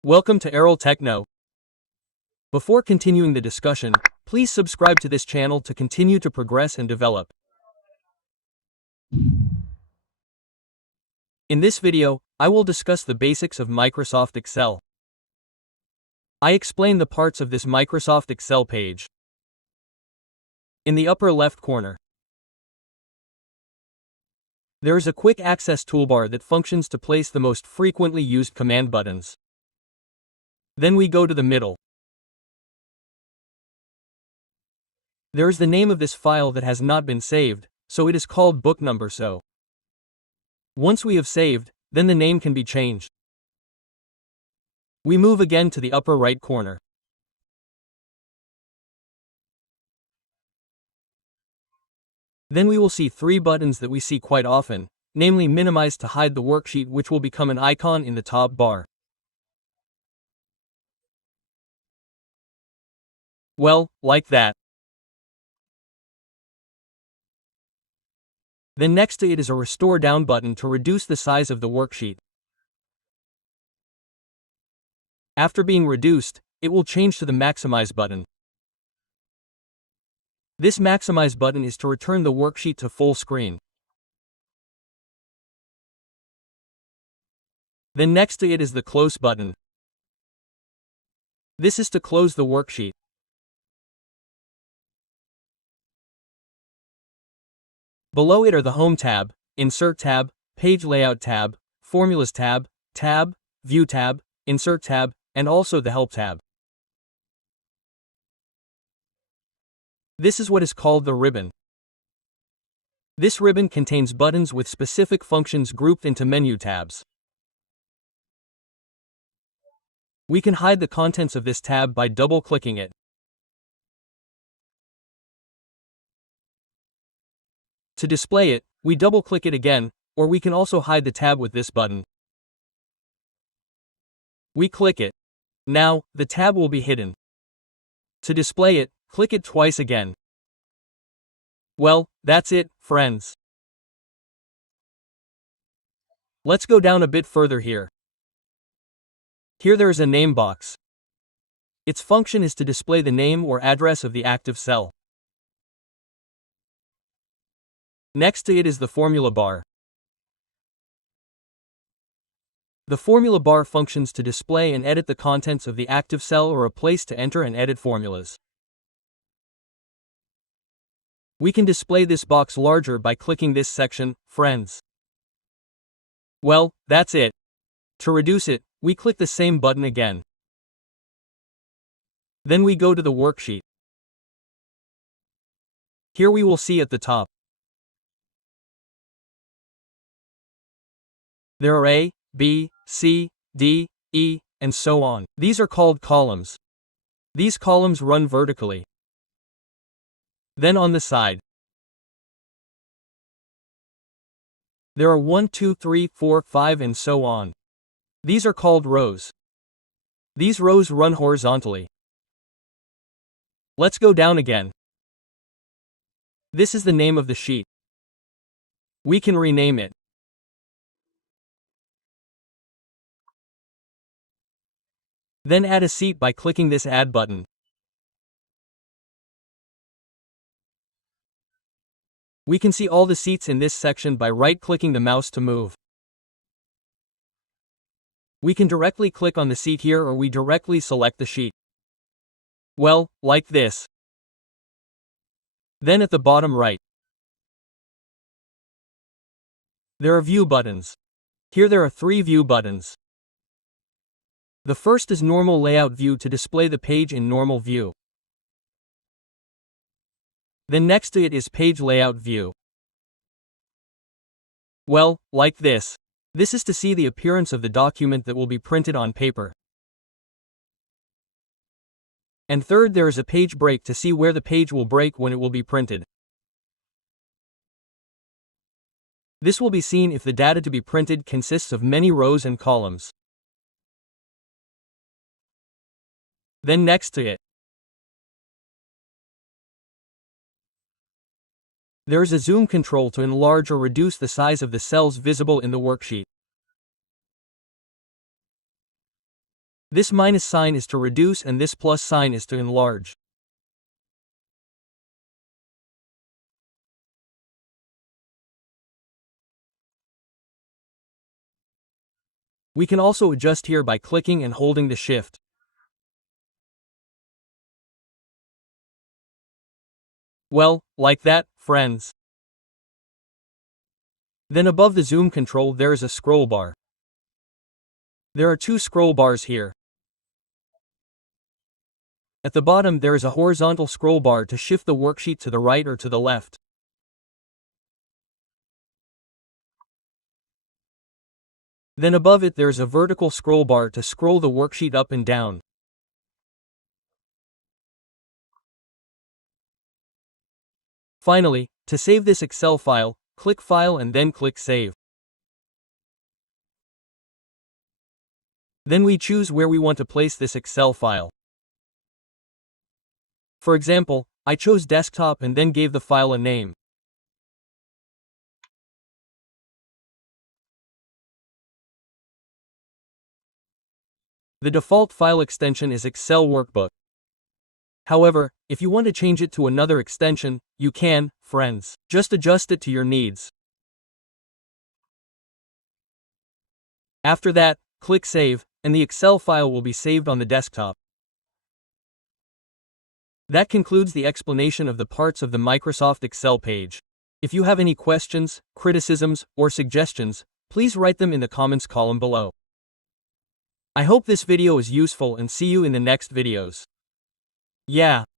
Welcome to Errol Techno. Before continuing the discussion, please subscribe to this channel to continue to progress and develop. In this video, I will discuss the basics of Microsoft Excel. I explain the parts of this Microsoft Excel page. In the upper left corner, there is a quick access toolbar that functions to place the most frequently used command buttons. Then we go to the middle. There is the name of this file that has not been saved, so it is called book number. So once we have saved, then the name can be changed. We move again to the upper right corner. Then we will see three buttons that we see quite often, namely minimize to hide the worksheet, which will become an icon in the top bar. Well, like that. Then next to it is a restore down button to reduce the size of the worksheet. After being reduced, it will change to the maximize button. This maximize button is to return the worksheet to full screen. Then next to it is the close button. This is to close the worksheet. Below it are the Home tab, Insert tab, Page Layout tab, Formulas tab, View tab, Insert tab, and also the Help tab. This is what is called the ribbon. This ribbon contains buttons with specific functions grouped into menu tabs. We can hide the contents of this tab by double-clicking it. To display it, we double-click it again, or we can also hide the tab with this button. We click it. Now, the tab will be hidden. To display it, click it twice again. Well, that's it, friends. Let's go down a bit further here. Here there is a name box. Its function is to display the name or address of the active cell. Next to it is the formula bar. The formula bar functions to display and edit the contents of the active cell or a place to enter and edit formulas. We can display this box larger by clicking this section, Friends. Well, that's it. To reduce it, we click the same button again. Then we go to the worksheet. Here we will see at the top. There are A, B, C, D, E, and so on. These are called columns. These columns run vertically. Then on the side, there are 1, 2, 3, 4, 5, and so on. These are called rows. These rows run horizontally. Let's go down again. This is the name of the sheet. We can rename it. Then add a seat by clicking this Add button. We can see all the seats in this section by right-clicking the mouse to move. We can directly click on the seat here, or we directly select the sheet. Well, like this. Then at the bottom right, there are view buttons. Here there are three view buttons. The first is normal layout view to display the page in normal view. Then next to it is page layout view. Well, like this. This is to see the appearance of the document that will be printed on paper. And third, there is a page break to see where the page will break when it will be printed. This will be seen if the data to be printed consists of many rows and columns. Then next to it, there is a zoom control to enlarge or reduce the size of the cells visible in the worksheet. This minus sign is to reduce and this plus sign is to enlarge. We can also adjust here by clicking and holding the shift. Well, like that, friends. Then above the zoom control there is a scroll bar. There are two scroll bars here. At the bottom there is a horizontal scroll bar to shift the worksheet to the right or to the left. Then above it there is a vertical scroll bar to scroll the worksheet up and down. Finally, to save this Excel file, click File and then click Save. Then we choose where we want to place this Excel file. For example, I chose desktop and then gave the file a name. The default file extension is Excel Workbook. However, if you want to change it to another extension, you can, friends. Just adjust it to your needs. After that, click Save, and the Excel file will be saved on the desktop. That concludes the explanation of the parts of the Microsoft Excel page. If you have any questions, criticisms, or suggestions, please write them in the comments column below. I hope this video is useful and see you in the next videos. Yeah.